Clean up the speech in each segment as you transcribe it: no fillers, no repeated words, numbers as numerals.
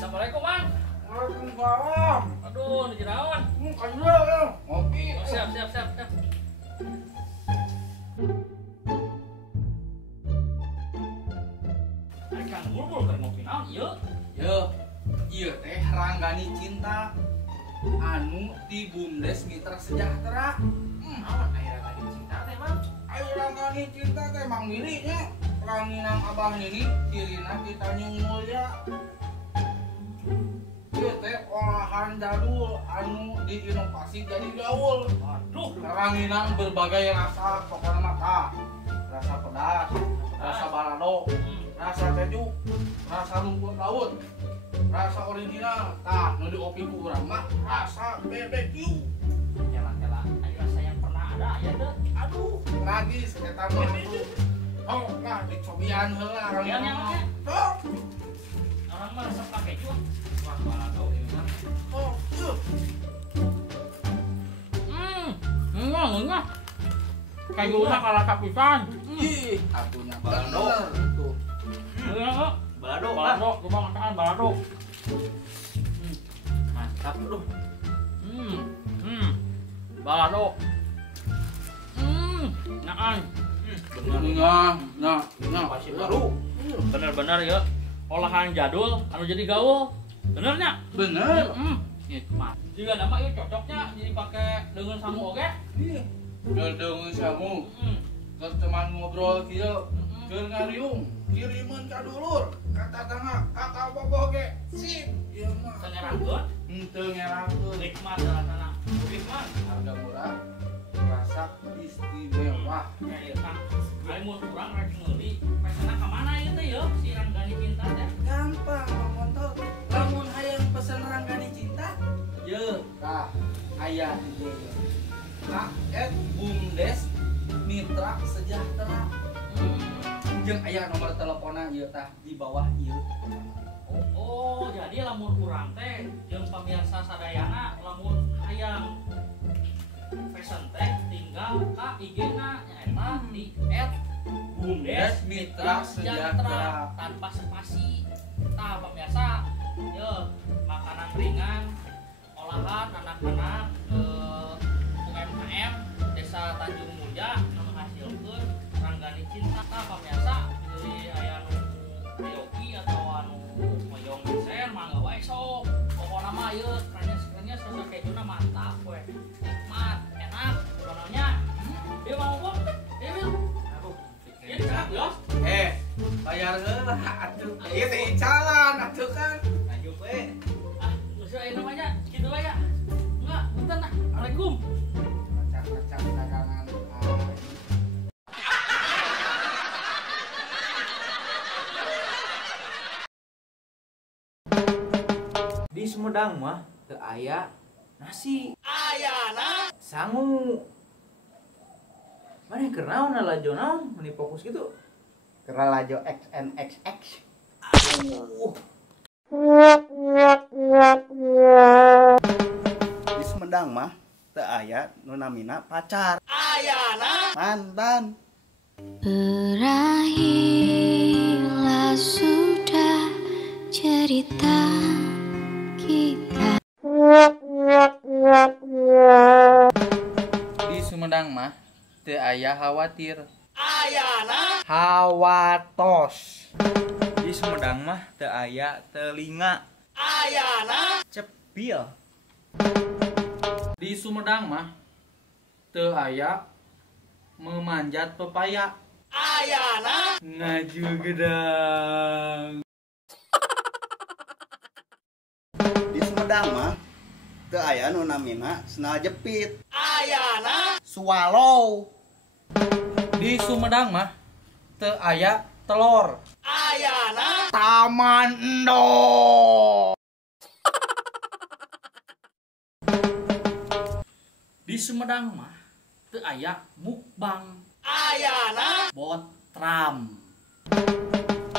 Assalamualaikum, Mang. Waalaikumsalam. Aduh, di jerawan. Ayo ya, ngopi. Oh, siap. Ari Kang Bulbul keur ngopi naon ieu? Ieu teh Ranggani Cinta anu di Bumdes Mitra Sejahtera. Naon aya Ranggani Cinta teh, Mang? Ayo Ranggani Cinta teh mang milihnya ranginang abah ini cirina kita nyung mulia. Ieu teh olahan jadul anu diinovasi jadi gaul. Aduh, Ranginang berbagai rasa, pokoknya mata rasa pedas, rasa balado, rasa keju, rasa rumput laut, rasa original. Tah, nu di opi ku urang mah rasa BBQ. kela-kela aya rasa yang pernah ada ya teh. Aduh, lagi sekitar mah tuh. Oh, nah dicobian heula Cobian yang mana? Tuh. Orang mah resep pakai juga. Wah, balado ieu mah. Oh, yuk. Enggak. Kayuna kalah kapisan. Ih, atunya Balado. bener tuh. Enggak. Balado, Balado, coba makan balado. mantap tuh. Balado. Naan. Nah. Masih baru. Bener-bener ya. Olahan jadul anu jadi gaul. Benernya? Bener. Nikmat. Juga nama itu cocoknya dipakai dengan samu oge. Ih, gedeng samu. Ke teman ngobrol kieu. Keur ngariung, kiriman ka dulur, ka tatangga, kakak boboh ge. Sip, ieu mah. Sengerangkeun. Henteu ngerakeun. Nikmat rasana. Nikmat. Harga murah, rasa istimewa. Ya ieu Kang. Ari mun urang rek ngeuli, pesena ka mana ieu teh ya si Ranggani Cinta teh? Gampang mamontor. Lamun hayang pesen Ranggani Cinta, yeuh, tah aya di dieu. @bumdes Mitra Sejahtera. Jeung aya nomor teleponna ieu tah di bawah ieu. Oh, jadi lamun urang teh jeung pamirsa sadayana lamun hayang pesen teh tinggal ka IG-na nyaeta di @bumdes Mitra Sejahtera tanpa spasi. Tah pamirsa, ye makanan ringan, olahan anak-anak UMKM Desa Tanjung Muja nu menghasilkeun Ranggani Cinta. Tah pamirsa beli aya nu ayoki atau anu moyong geser mangga wae sok. Pokona mah ieu krenyes rasa kejuna mantap we. Nikmat, enak, pokoknya. Ieu mau gua? Ieu. Aduh, ieu dicerak ya. Bayar heula atuh. Ieu teh icalan atuh kan. Lanjut we. Ah, geus aya namanya kitu we ya. Enggak, punten nah. Assalamualaikum. Kacang dagangan. Di Sumedang mah teu aya nasi. Ayana. Sangu. Mana keur naon lajo naon? Meni fokus gitu. Keralajo XNXX. Di Sumedang mah teu aya nu namina pacar. Ayana. Mantan. Berakhirlah sudah cerita kita. Di Sumedang mah teu aya khawatir. Ayana. Hawatos. Di Sumedang mah teu aya telinga. Ayana. Cepil. Di Sumedang mah teu aya memanjat pepaya. Ayana. Ngaju gedang. Di Sumedang mah teu aya nu namina sendal jepit. Ayana. Swallow. Di Sumedang mah teu aya telur. Ayana. Taman Endo. Di Sumedang mah teu aya mukbang. Ayana. Botram.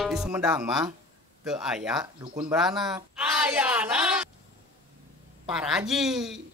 Di Sumedang mah teu aya dukun beranak. Ayana. Paraji.